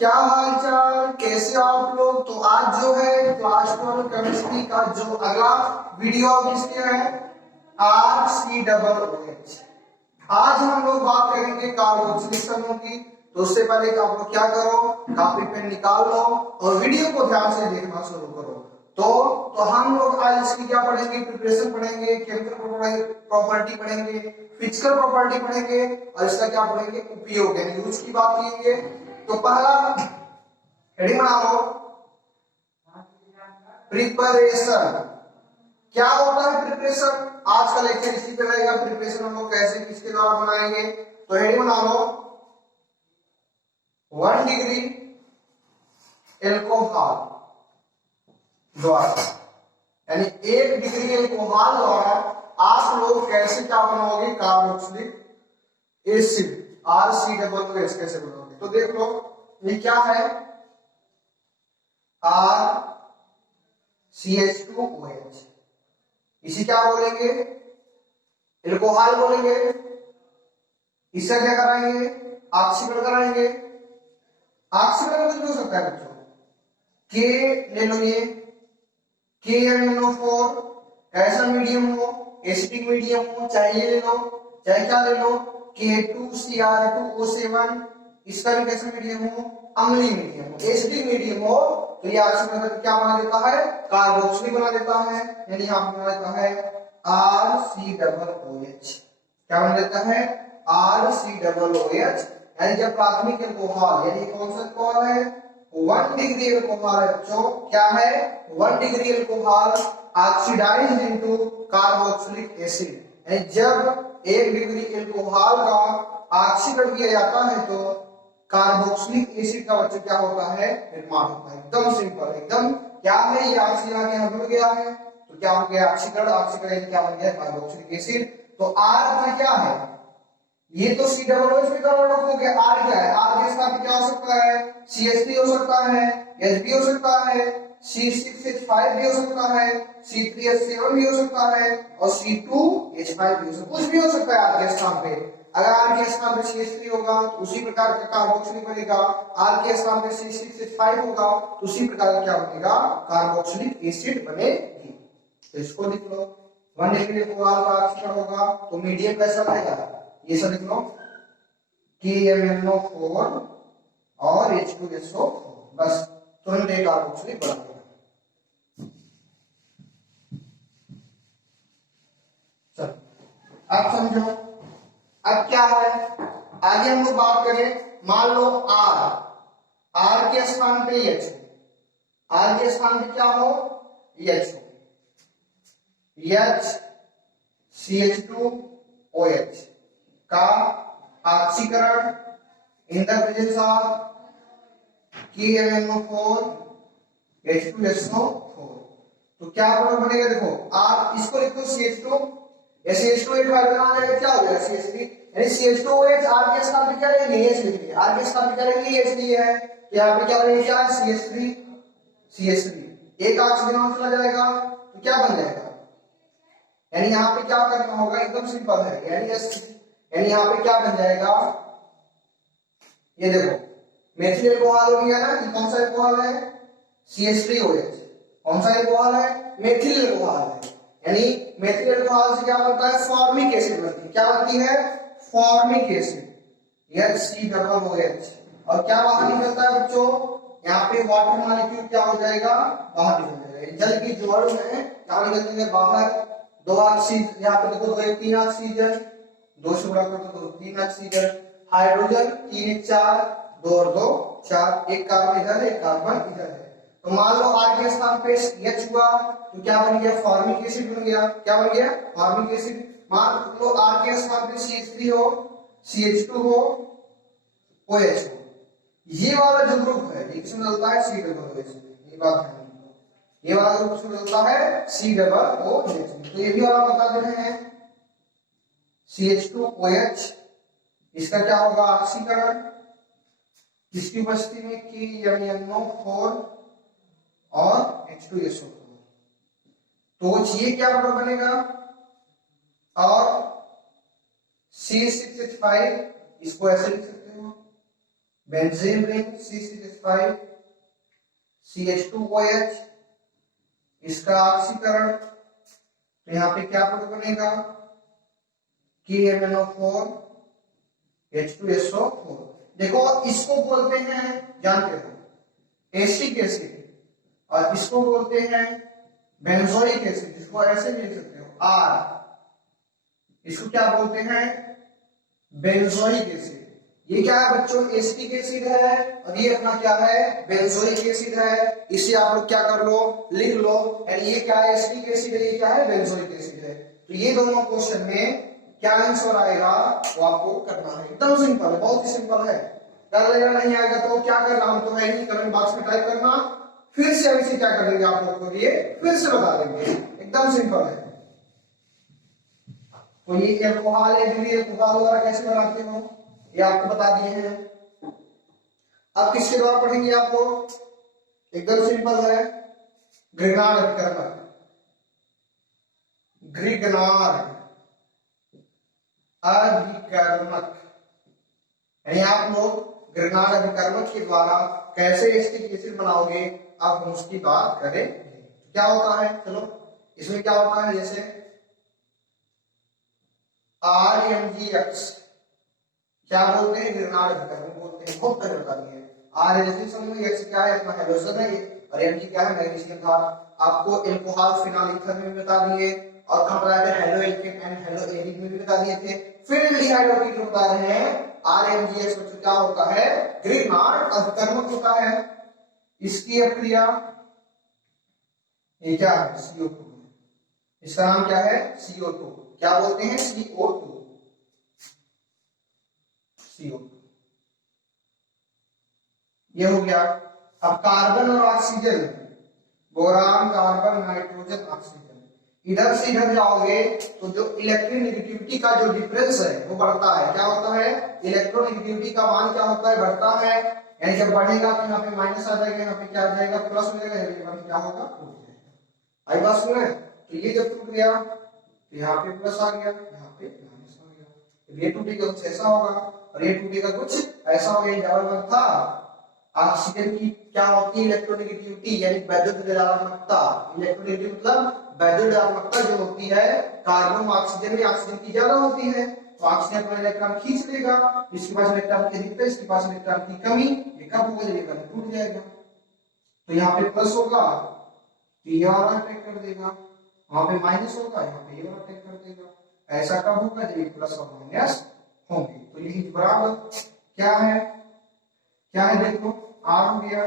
क्या हाल चाल, कैसे हो आप लोग। तो आज जो है क्लास 12 केमिस्ट्री का जो अगला वीडियो किसके है, RCOOH। आज हम लोग बात करेंगे कार्बोक्सिलिक समूह की। तो उससे पहले आप लोग क्या करो, कॉपी पेन निकाल लो और वीडियो को ध्यान से देखना शुरू करो। तो हम लोग आज इसकी क्या पढ़ेंगे, प्रिपरेशन पढ़ेंगे, केमिकल प्रॉपर्टी पढ़ेंगे, फिजिकल प्रॉपर्टी पढ़ेंगे और इसका क्या पढ़ेंगे, उपयोग यानी यूज की बात करेंगे। तो पहला हेडिंग बना लो, प्रिपरेशन। क्या होता है प्रिपरेशन, आज का लेक्चर इसी पे रहेगा। प्रिपरेशन हम लोग कैसे किसके द्वारा बनाएंगे। तो हेडिंग बना लो, 1 डिग्री एल्कोहल द्वारा, यानी 1 डिग्री एल्कोहल द्वारा आप लोग कैसे क्या बनाओगे, कार्बोक्सिलिक एसिड RCOOH कैसे बनाओगे। तो देख लो, ये क्या है, RCH2OH। इसी क्या बोलेंगे, एल्कोहल बोलेंगे। इससे क्या कराएंगे, ऑक्सीकरण कराएंगे। ऑक्सीकरण कुछ भी हो सकता है बच्चों, के ले लो, ये KMnO4 कैसा मीडियम हो, एसिडिक मीडियम हो, चाहे ये ले लो, चाहे क्या ले लो, K2Cr2O7, इसका भी कैसा मीडियम हो, अम्लीय मीडियम हो, एसिडिक मीडियम हो। तो ये ऑक्सीकरण क्या बना देता है, कार्बोक्सिलिक बना देता है, यानी यहां बना देता है RCOOH। क्या बना देता है, RCOOH। यानी जब प्राथमिक एल्कोहल, यानी कौन सा एल्कोहल है, 1 डिग्री एल्कोहल है बच्चों। क्या है, 1 degree alcohol oxidised into carboxylic acid. यानी जब 1 डिग्री एल्कोहल का ऑक्सीकरण किया जाता है तो कार्बोक्सिलिक एसिड का बच्चों क्या होता है, निर्माण होता है। एकदम सिंपल, एकदम क्या है, ये ऑक्सीजन आके हट गया है तो क्या हो गया, ऑक्सीकरण। ऑक्सीकरण क्या बन गया, कार्बोक्सिलिक एसिड। तो R अपना क्या है, ये तो COOH में कन्वर्ट हो गया। R क्या है, R के साथ क्या हो सकता है, CH3 हो सकता है, H भी हो सकता है, C6H5 भी हो सकता है, C3H7 भी हो सकता है और C2H5 भी हो सकता है। कुछ भी हो सकता है R के स्थान पे। अगर R के स्थान पे CH3 होगा तो उसी प्रकार का कार्बोक्सिलिक बनेगा, R के स्थान पे C6H5 होगा तो उसी प्रकार का क्या बनेगा, कार्बोक्सिलिक एसिड बनेगी। तो इसको लिख लो, 1 डिग्री एल्कोहल का ऑक्सीकरण होगा तो मीडियम कैसा रहेगा, ये सब लिख लो, KMnO4 और H2SO4। बस तुरंत एक कार्बोक्सिलिक बना देगा। चलो अब समझो, अब क्या है, आगे हम लोग बात करें। मान लो R के स्थान पे H, R के स्थान पे क्या हो, H हो, CH2OH का ऑक्सीकरण in the presence of KMnO4 H2SO4। तो क्या बनेगा, देखो आप इसको लिखो CH2, CH2 हाइड्रोजन क्या हो जाएगा CH3, यानी CH2OH R के स्थान पे क्या लेंगे, H लिख लिया, R के स्थान पे क्या लेंगे, H लिए है। यहाँ पे क्या बनेगा, क्या CH3 एक ऑक्सीजन और चला जाएगा तो क्या बन जाएगा, यानी यहाँ पे क्या करना होगा, एकदम सिंपल है, यानी यहाँ पे क्या बन जाएगा, ये देखो मेथिल एल्कोहल हो गया ना, ये कौन सा एल्कोहल है, CH3OH। कौन सा एल्कोहल है, मेथिल एल्कोहल है। यानी मेथिल एल्कोहल से क्या बनता है, फॉर्मिक एसिड बनती है। क्या बनती है, फॉर्मिक एसिड, HCOOH। और क्या बाहर निकलता है बच्चों, यहाँ पे वाटर मॉलिक्यूल क्या हो जाएगा, बाहर निकल जाएगा। जल की जो अणु है क्या निकलेंगे बाहर, 2 ऑक्सीजन, यहाँ पे देखो 2 1 3 ऑक्सीजन, 2 से गुणा कर दो 3 ऑक्सीजन, हाइड्रोजन 3 1 4, 2 और 2 4, एक कार्बन इधर है, एक कार्बन इधर है। तो मान लो R के स्थान पे H हुआ तो क्या बन गया, फॉर्मिक एसिड बन गया। क्या बन गया, फॉर्मिक एसिड। मान लो R के स्थान पे CH3 हो, CH2 हो, OH हो, ये वाला जो ग्रुप है ये किसमें मिलता है, COOH। ये बात है, ये वाला ग्रुप किसमें मिलता है, COOH। तो ये भी वाला बता दे रहे हैं, CH2OH, इसका क्या होगा, ऑक्सीकरण किसकी उपस्थिति में, KMnO4 और H2SO4। तो ये क्या बनेगा, और C6H5 इसको ऐसे लिख सकते हो, बेंजीन रिंग C6H5 CH2OH, इसका ऑक्सीकरण, तो यहाँ पे क्या प्रोडक्ट बनेगा KMnO4 H2SO4। देखो इसको बोलते हैं, जानते हो, एसिटिक एसिड, और इसको बोलते हैं बेंजोइक एसिड, जिसको ऐसे भी लिख सकते हो R। इसको क्या बोलते हैं बेंजोइक एसिड। ये क्या है बच्चों, एसिटिक एसिड है, और ये अपना क्या है बेंजोइक एसिड है। इसे आप लोग क्या कर लो, लिख लो। एंड ये क्या है एसिटिक एसिड है, ये क्या है बेंजोइक एसिड है। तो ये दोनों क्वेश्चन में क्या आंसर आएगा वो आपको करना है। एकदम सिंपल है, बहुत ही सिंपल है। कर लेना, नहीं आएगा तो क्या करना, हम तो है ही, कमेंट बॉक्स में टाइप करना, फिर से हम इसे क्या कर देंगे आप लोग को लिए फिर से बता देंगे। एकदम सिंपल है। तो ये अल्कोहल अल्कोहल द्वारा कैसे बनाते हो ये आपको बता दिए हैं। अब किसके द्वारा पढ़ेंगे आप लोग, एकदम सिंपल है, ग्रिग्नार्ड अभिकर्मक। ग्रिग्नार्ड अभिकर्मक यानी आप लोग ग्रिग्नार्ड अभिकर्मक के द्वारा कैसे एसिटिक एसिड बनाओगे, अब हम उसकी बात करेंगे। क्या होता है, चलो इसमें क्या होता है, जैसे RMgX क्या बोलते हैं, ग्रिग्नार्ड अभिकर्मक बोलते हैं। बहुत तरह बता दिए। R एसिड समूह, X क्या है अपना हैलोजन है, और Mg क्या है मैग्नीशियम धातु। आपको अल्कोहल फिनॉल ईथर में भी बता दिए, और comparative haloalkane and haloarene में भी बता दिए थे। फिर एल्डिहाइड और कीटोन बता रहे हैं। RMgX बच्चों क्या होता है, ग्रिग्नार्ड अभिकर्मक होता है। इसकी अभिक्रिया ये क्या है CO2, इसका नाम क्या है CO2, क्या बोलते हैं CO2। ये हो गया। अब कार्बन और oxygen, boron carbon nitrogen oxygen, इधर से इधर जाओगे तो जो इलेक्ट्रोनेगेटिविटी का जो डिफरेंस है वो बढ़ता है। क्या होता है, इलेक्ट्रोनेगेटिविटी का मान क्या होता है, बढ़ता है। यानी जब बढ़ेगा तो यहाँ पे माइनस आ जाएगा, यहाँ पे क्या आ जाएगा प्लस हो जाएगा, क्या होगा टूट जाएगा। आई बात सुन रहे, तो ये जब टूट गया तो यहाँ पे प्लस आ गया, यहाँ पे माइनस आ गया। ये टूटेगा कुछ ऐसा होगा, और ये टूटेगा कुछ ऐसा होगा। ये डबल बंद था। ऑक्सीजन की क्या होती है इलेक्ट्रोनेगेटिविटी, यानी वैद्युत ऋणात्मकता। इलेक्ट्रोनेगेटिव मतलब वैद्युत ऋणात्मकता जो होती है कार्बन ऑक्सीजन में, ऑक्सीजन की ज्यादा होती है, तो ऑक्सीजन अपना इलेक्ट्रॉन खींच लेगा। इसके पास इलेक्ट्रॉन की अधिकता, इसके पास इलेक्ट्रॉन की कमी, ये कब होगा जब ये टूट जाएगा। तो यहाँ पे प्लस होगा तो ये वाला अटैक कर देगा, वहां पे माइनस होगा यहाँ पे ये वाला अटैक कर देगा। ऐसा कब होगा जब ये प्लस और माइनस होंगे। तो ये बराबर क्या है, क्या है देखो, R हो गया,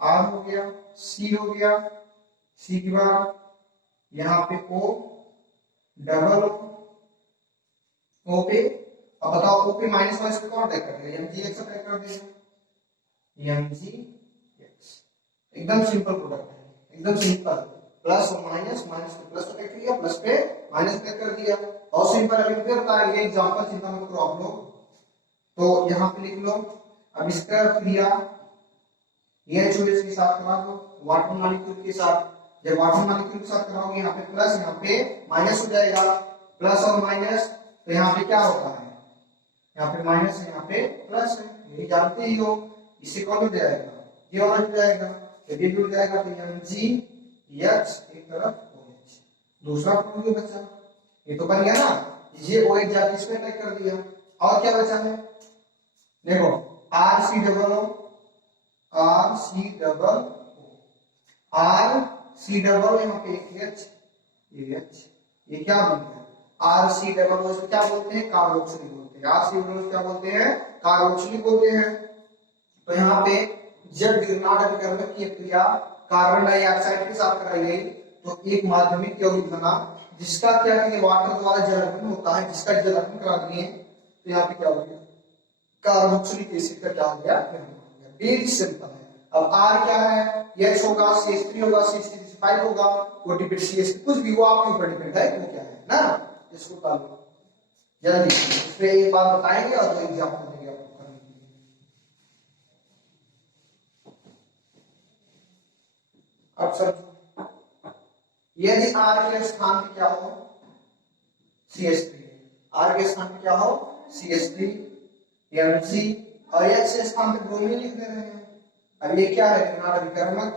R हो गया, C हो गया, C के बाद यहाँ पे O, डबल O पे, अब बताओ O पे माइनस माइनस पे कौन अटैक कर देगा, MgX अटैक कर देगा, MgX। एकदम सिंपल प्रोडक्ट है, एकदम सिंपल, प्लस और माइनस, माइनस पे प्लस अटैक किया, प्लस पे माइनस अटैक कर दिया। और सिंपल अभी फिर बताएंगे एग्जांपल, चिंता मत करो आप लोग। तो यहाँ पे लिख लो, अब इसका क्रिया NaOH के साथ करा दो, वाटर मॉलिक्यूल के साथ। जब वाटर मॉलिक्यूल के साथ कराओगे यहाँ पे प्लस, यहाँ पे माइनस हो जाएगा, प्लस और माइनस। तो यहाँ पे क्या होता है, यहाँ पे माइनस है, यहाँ पे प्लस है, यही जानते ही हो। इससे कौन जुड़ जाएगा, ये वाला जुड़ जाएगा। जब ये जुड़ जाएगा तो MgX एक तरफ OH, दूसरा प्रोडक्ट बचा, ये तो बन गया ना। ये OH जाके इसमें अटैक कर दिया। और क्या बचा है देखो, RC यहाँ पे H, ये क्या बन गया RC इसको क्या बोलते हैं, कार्बोक्सिलिक बोलते हैं। RC क्या बोलते हैं, कार्बोक्सिलिक बोलते हैं। तो यहाँ पे जब ग्रिग्नार्ड अभिकर्मक की क्रिया कार्बन डाइऑक्साइड के साथ कराई गई तो एक माध्यमिक यौगिक बना, जिसका क्या वाटर द्वारा जलगन होता है, जिसका जलगन करा दिए। तो यहाँ पे क्या हो गया, कार्बोक्सिलिक एसिड का क्या हो गया, वेरी सिंपल है। अब R क्या है, H होगा, CH3 होगा, CH5 होगा, वो डिपेंड CH कुछ भी वो आपके ऊपर डिपेंड है वो क्या है ना। इसको कर लो जल्दी, इस पे एक बात बताएंगे और दो एग्जांपल देंगे आपको करने के लिए। अब सर यदि R के स्थान पे क्या हो CH3, R के स्थान पे क्या हो CH3, Mg और H के स्थान पे ब्रोमीन लिख दे रहे हैं। अब ये क्या है, अभिकर्मक,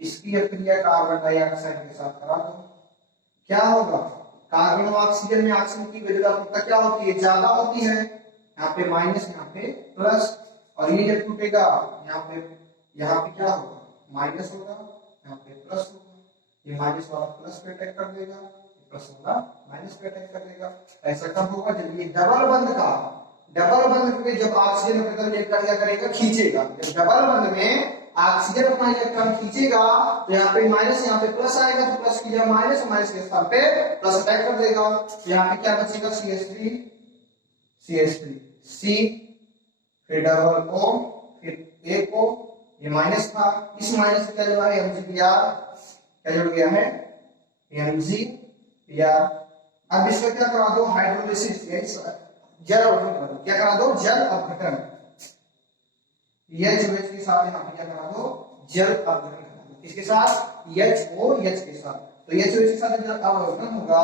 इसकी अक्रिया कार्बन डाइऑक्साइड के साथ करा दो। क्या होगा, कार्बन और ऑक्सीजन में ऑक्सीजन की विद्युत क्या होती है, ज्यादा होती है, यहाँ पे माइनस यहाँ पे प्लस, और ये जब टूटेगा यहाँ पे क्या होगा, माइनस होगा, यहाँ पे प्लस होगा, ये माइनस वाला प्लस पे अटैक कर देगा, प्लस वाला माइनस पे अटैक कर देगा। ऐसा कब होगा, जब ये डबल बंध में जब ऑक्सीजन अपना इलेक्ट्रॉन क्या करेगा, खींचेगा। जब डबल बंध में ऑक्सीजन अपना इलेक्ट्रॉन खींचेगा तो यहाँ पे माइनस यहाँ पे प्लस आएगा, तो प्लस की जगह माइनस, माइनस के स्थान पे प्लस अटैक कर देगा। तो यहाँ पे क्या बचेगा, CH3 C, फिर डबल O, फिर एक O, ये माइनस था, इस माइनस से क्या जुड़ा है, MgBr, क्या जुड़ गया है, MgBr। अब इसमें क्या करा दो, हाइड्रोलिसिस, जल अपघटन, क्या करा दो, जल अपघटन। HOH के साथ यहाँ पे क्या करा दो, जल अपघटन, इसके साथ HOH के साथ। तो HOH के साथ जब अपघटन होगा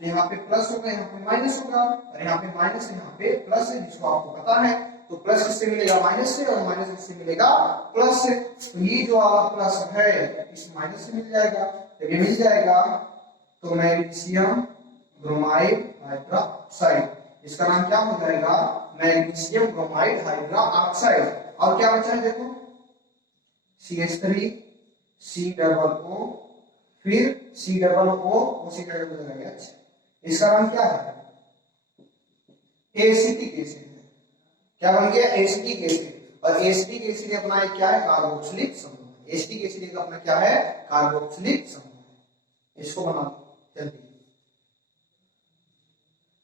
तो यहाँ पे प्लस होगा, यहाँ पे माइनस होगा, और यहाँ पे माइनस है, यहाँ पे प्लस है, जिसको आपको पता है। तो प्लस किससे मिलेगा, माइनस से, और माइनस किससे मिलेगा, प्लस से। तो ये जो वाला प्लस है इस माइनस से मिल जाएगा। जब ये मिल जाएगा तो मैग्नीशियम ब्रोमाइड हाइड्रोक्साइड, इसका नाम क्या हो जाएगा, मैग्नीशियम ब्रोमाइड हाइड्रोक्साइड। और क्या बचा है देखो, CH3 COO, फिर COO, उसी का हो जाएगा H। इसका नाम क्या है, एसिटिक एसिड है। क्या बन गया, एसिटिक एसिड। और एसिटिक एसिड अपना क्या है, कार्बोक्सिलिक समूह। एसिटिक एसिड अपना क्या है, कार्बोक्सिलिक समूह है। इसको बनाओ जल्दी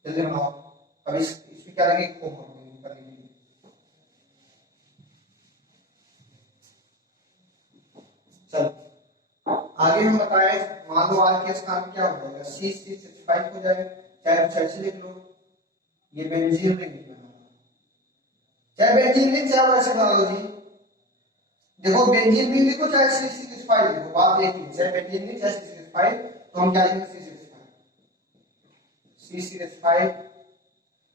जल्दी बनाओ। अब इसमें क्या लगेगा, करने के लिए चलो आगे हम बताए। मान लो R के स्थान पे क्या हो जाएगा, C6H5 हो जाएगा, चाहे कुछ ऐसे लिख लो, ये बेंजीन रिंग लिखना, चाहे बेंजीन रिंग चाहे वैसे बना लो जी। देखो बेंजीन रिंग लिखो चाहे C6H5 लिखो, बात एक ही, चाहे बेंजीन रिंग चाहे C6H5, तो हम क्या लिखेंगे, C6H5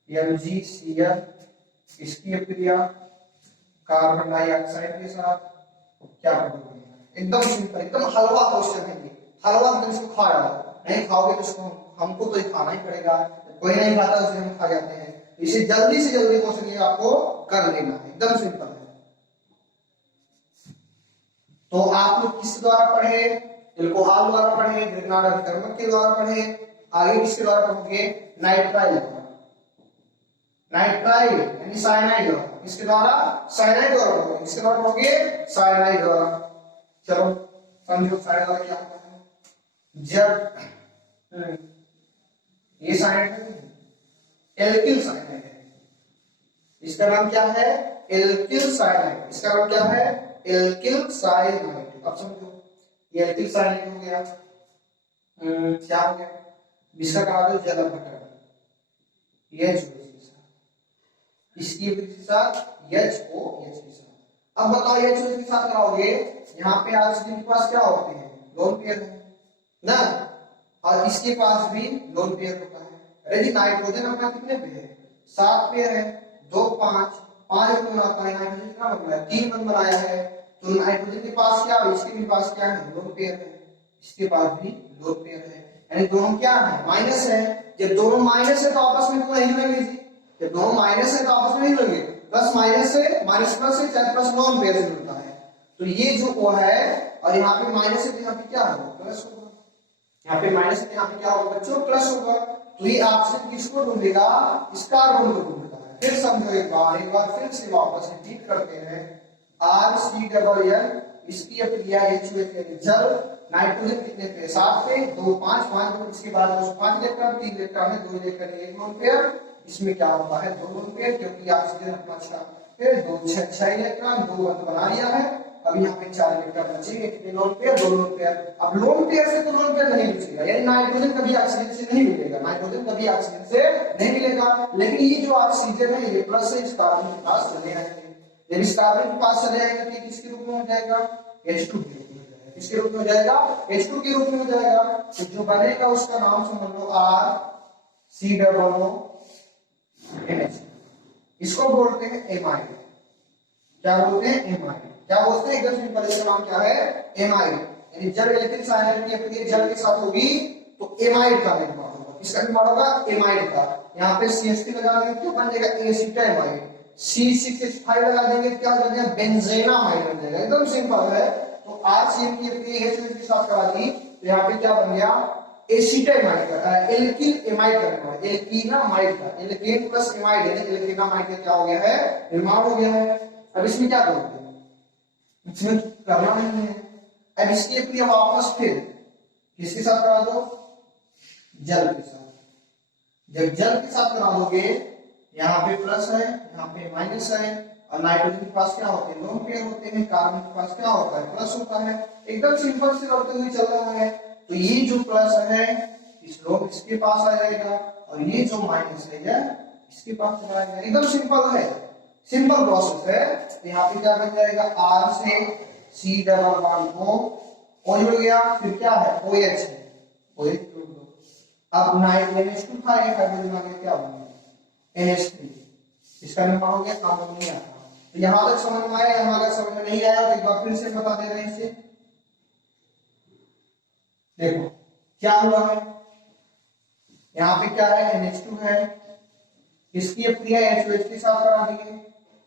MgCl, इसकी अक्रिया कार्बन डाइऑक्साइड के साथ क्या करोगे, एकदम सिंपल, एकदम हलवा क्वेश्चन है ये, हलवा तो इसको खा जाओ, नहीं खाओगे तो इसको हमको तो खाना ही पड़ेगा, कोई नहीं खाता उसे हम खा जाते हैं। इसे जल्दी से जल्दी क्वेश्चन ये आपको कर लेना है, एकदम सिंपल है। तो आप लोग किस द्वारा पढ़े, एल्कोहल द्वारा पढ़े, कर्मक के द्वारा पढ़े, आगे किसके द्वारा पढ़ोगे, नाइट्राइल यानी साइनाइड द्वारा, इसके द्वारा साइनाइड द्वारा पढ़ोगे, इसके द्वारा पढ़ोगे साइनाइड द्वारा। चलो समझो साइनाइड द्वारा क्या होता है, जब ये साइनाइड है, एल्किल साइनाइड है, इसका नाम क्या है, एल्किल साइनाइड, इसका नाम क्या है, एल्किल साइनाइड। अब समझो ये एल्किल साइनाइड हो गया, क्या हो गया, इसका कहा दो जल अपघटन, इसकी के साथ HOH के साथ। अब बताओ HOH के साथ कराओगे, यहाँ पे ऑक्सीजन के पास क्या होते हैं, लोन पेयर है ना, और इसके पास भी लोन पेयर होता है। अरे जी नाइट्रोजन अपना कितने पे है, 7 पेयर है, 2 5 5 बनाता है, नाइट्रोजन कितना बन रहा है, 3 बन बनाया है। तो नाइट्रोजन के पास क्या है, इसके भी पास क्या है, लोन पेयर है, इसके पास भी लोन पेयर है, यानी दोनों क्या है, माइनस है। जब दोनों माइनस है तो आपस में तो नहीं जुड़ेंगे जी, जब दोनों माइनस है तो आपस में नहीं जुड़ेंगे, प्लस माइनस से, माइनस प्लस से, चाहे प्लस लोन पेयर से जुड़ता है। तो ये जो वो है, और यहाँ पे माइनस है तो यहाँ पे क्या होगा, प्लस होगा, यहाँ पे माइनस है तो यहाँ पे क्या होगा बच्चों, प्लस होगा। तो ये ऑप्शन किसको ढूंढेगा, इस कार्बन को ढूंढता है। फिर समझो एक बार फिर से वापस रिपीट करते हैं, RCOO, इसकी अक्रिया HOH यानी जल, नाइट्रोजन कितने पे, 7 पे, 2 5 5, इसके बाद 5 इलेक्ट्रॉन, 3 इलेक्ट्रॉन है, 2 इलेक्ट्रॉन, 1 लोन पेयर, इसमें क्या होता है, 2 लोन पेयर, क्योंकि ऑक्सीजन अपना 6 इलेक्ट्रॉन, 2 बंद बना लिया है। अब यहाँ पे 4 इलेक्ट्रॉन बचेंगे, कितने लोन पेयर, 2 लोन पेयर। अब लोन पेयर से तो लोन पेयर नहीं बचेगा, यानी नाइट्रोजन कभी ऑक्सीजन से नहीं मिलेगा, नाइट्रोजन कभी ऑक्सीजन से नहीं मिलेगा। लेकिन ये जो ऑक्सीजन है ये प्लस से इस कार्बन के पास चले आएंगे, जब इस कार्बन के पास चले आएंगे तो किसके रूप में हो जाएगा, H2 के रूप में हो जाएगा, किसके रूप में हो जाएगा, H2 के रूप में हो जाएगा। तो जो बनेगा उसका नाम समझ लो RCOO, इसको बोलते हैं एमाइड, क्या बोलते हैं? एमाइड। क्या बोलते हैं? एकदम सिंपल, इसका नाम क्या है? एमाइड। यानी जब इलेक्ट्रिक साइनाइड की अपनी जल के साथ होगी तो एमाइड का निर्माण होगा। किसका निर्माण होगा? एमाइड का। यहाँ पे CH3 लगा देंगे तो बन जाएगा एसिटामाइड। C6H5 लगा देंगे तो क्या बन जाएगा? बेंजेनामाइड बन जाएगा। एकदम सिंपल है। तो RCN की अपनी HOH के साथ करा दी तो यहाँ पे क्या बन गया? एसिटामाइड का, एल्किल एमाइड का निर्माण, एल्कीनामाइड का। एल्केन प्लस एमाइड यानी एल्कीनामाइड का क्या हो गया है? निर्माण हो गया है। अब इसमें क्या करोगे? इसमें करना नहीं है। अब इसकी अपनी वापस फिर किसके साथ करा दो? जल के साथ। जब जल के साथ करा दोगे, यहाँ पे प्लस है, यहाँ पे माइनस है, और नाइट्रोजन के पास क्या होते हैं? लोन पेयर होते हैं। कार्बन के पास क्या होता है? प्लस होता है। एकदम सिंपल से करते हुए चल रहा है। तो ये जो प्लस है इस लोन इसके पास आ जाएगा, और ये जो माइनस है इसके पास चला जाएगा। एकदम सिंपल है, सिंपल प्रोसेस है। तो यहाँ पे क्या बन जाएगा? R से C डबल बॉन्ड O जुड़ गया, फिर क्या है? OH है, OH जुड़ दो। अब NH2 था, एक हाइड्रोजन आ गया, क्या बन गया? NH3। इसका निर्माण हो गया अमोनिया। तो यहां तक समझ में आया? यहां अगर समझ में नहीं आया तो एक बार फिर से बता दे रहे हैं इसे। देखो क्या हुआ है, यहाँ पे क्या है? NH2 है, इसकी अपक्रिया HOH के साथ करा दिए,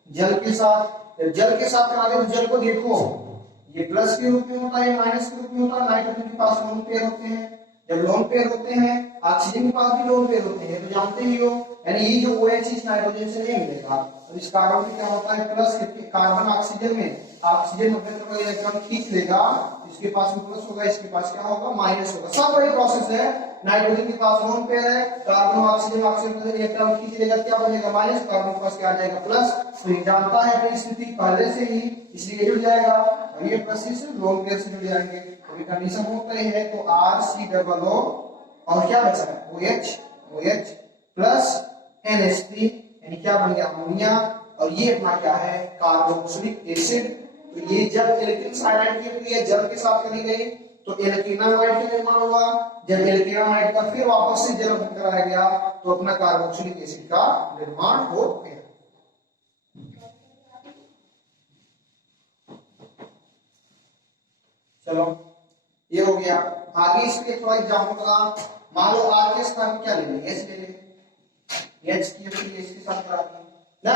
जल के साथ। जब जल के साथ करा दे तो जल को देखो, ये प्लस के रूप में होता है, माइनस के रूप में होता है। नाइट्रोजन के पास लोन पेयर होते हैं। जब लोन पेयर होते हैं, ऑक्सीजन के पास भी लोन पेयर होते हैं, तो जानते ही हो। यानी ये जो OH इस नाइट्रोजन से नहीं मिलेगा, तो इस कार्बन में क्या होता है? प्लस। कार्बन ऑक्सीजन में, ऑक्सीजन अपने तरफ इलेक्ट्रॉन खींच लेगा, इसके पास में प्लस होगा, इसके पास क्या होगा? माइनस होगा। सब वही प्रोसेस है। नाइट्रोजन के पास लोन पेयर है, कार्बन ऑक्सीजन, ऑक्सीजन इलेक्ट्रॉन खींच लेगा, क्या बनेगा? माइनस। कार्बन के पास क्या आ जाएगा? प्लस। तो ये जानता है अपनी स्थिति पहले से ही, इसलिए जुड़ जाएगा, और ये प्लस से लोन पेयर से जुड़ जाएंगे। तो कंडीशन होता ही है। तो RCOO और क्या बचा है? OH प्लस NH3 यानी क्या बन गया? अमोनिया। और ये अपना क्या है? Carboxylic acid. तो ये जब एल्किल साइनाइड की अपक्रिया जल के साथ करी गई तो एल्कीनामाइड का निर्माण हुआ। जब एल्कीनामाइड का फिर वापस से जल कराया गया तो अपना कार्बोक्सिलिक एसिड का निर्माण हो गया। चलो ये हो गया। आगे इसके थोड़ा एग्जाम्पल का, मान लो R के स्थान क्या ले लें? H ले लें। H की अपक्रिया इसके साथ करा देंगे ना,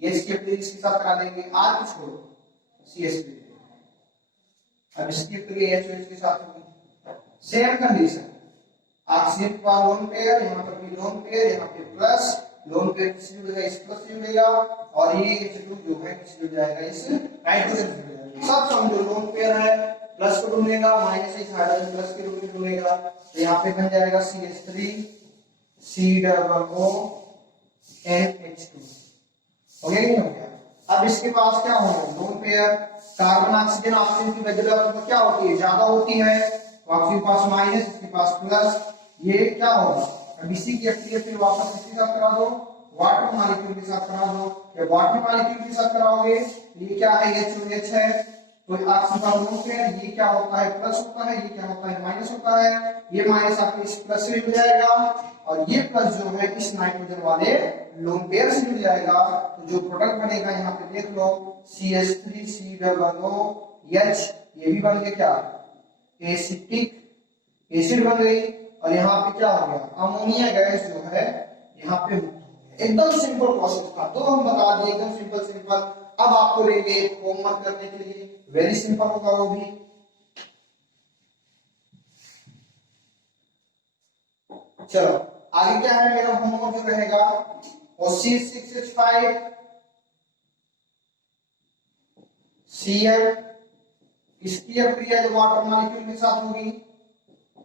H की अपक्रिया इसके साथ करा देंगे। R को छोड़ो, CH3। अब इसकी अपक्रिया HOH के साथ होगी। सेम कंडीशन, ऑक्सीजन का लोन पेयर, यहाँ पर भी लोन पेयर, यहाँ पे प्लस। लोन पेयर किससे जुड़ेगा? इस प्लस से जुड़ेगा, और ये H2 जो है किससे जुड़ जाएगा? इस नाइट्रोजन से जुड़ जाएगा। सब समझो, लोन पेयर है, प्लस को ढूंढेगा, माइनस इस हाइड्रोजन प्लस के रूप में ढूंढेगा। तो यहाँ पे बन जाएगा CH3 COO NH2। हो गया कि नहीं हो गया? अब इसके पास क्या होगा? Lone pair. Carbon oxygen, oxygen की वैल्यू क्या होती है? ज्यादा होती है, तो ऑक्सीजन के पास माइनस, इसके पास प्लस। ये क्या होगा? अब इसी की अपक्रिया फिर वापस इसके साथ करा दो, वाटर मॉलिक्यूल के साथ करा दो। जब वाटर मॉलिक्यूल के साथ कराओगे, ये क्या है? HOH है, तो ऑक्सीजन का लोन पेयर, ये क्या होता है? प्लस होता है, ये क्या होता है? माइनस होता है। ये माइनस आपके इस प्लस से जुड़ जाएगा, और ये प्लस जो है इस नाइट्रोजन वाले लोन पेयर से जुड़ जाएगा। तो जो प्रोडक्ट बनेगा यहाँ पे देख लो, CH3 COOH, ये भी बन गया क्या? एसिटिक एसिड बन गई। और यहाँ पे क्या हो गया? अमोनिया गैस जो है यहाँ पे मुक्त हो गया। एकदम सिंपल प्रोसेस था, तो हम बता दिए, एकदम सिंपल सिंपल। अब आपको लेंगे होमवर्क करने के लिए, वेरी सिंपल होगा वो भी। चलो आगे क्या है मेरा होमवर्क जो रहेगा, और C6H5 Cl, इसकी अपक्रिया जब वाटर मॉलिक्यूल के साथ होगी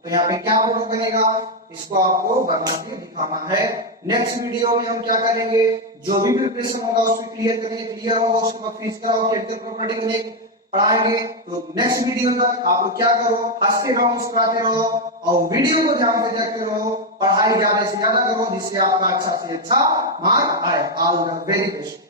तो यहाँ पे क्या प्रोडक्ट बनेगा? इसको आपको बना के दिखाना है। नेक्स्ट वीडियो में हम क्या करेंगे? जो भी प्रिपरेशन होगा उसको क्लियर करेंगे, क्लियर होगा उसके बाद फिजिकल और केमिकल प्रॉपर्टी करेंगे, पढ़ाएंगे। तो नेक्स्ट वीडियो तक आप लोग क्या करो? हंसते रहो, मुस्कुराते रहो, और वीडियो को ध्यान से देखते रहो। पढ़ाई ज्यादा से ज्यादा करो, जिससे आपका अच्छा से अच्छा मार्क आए। All the very best.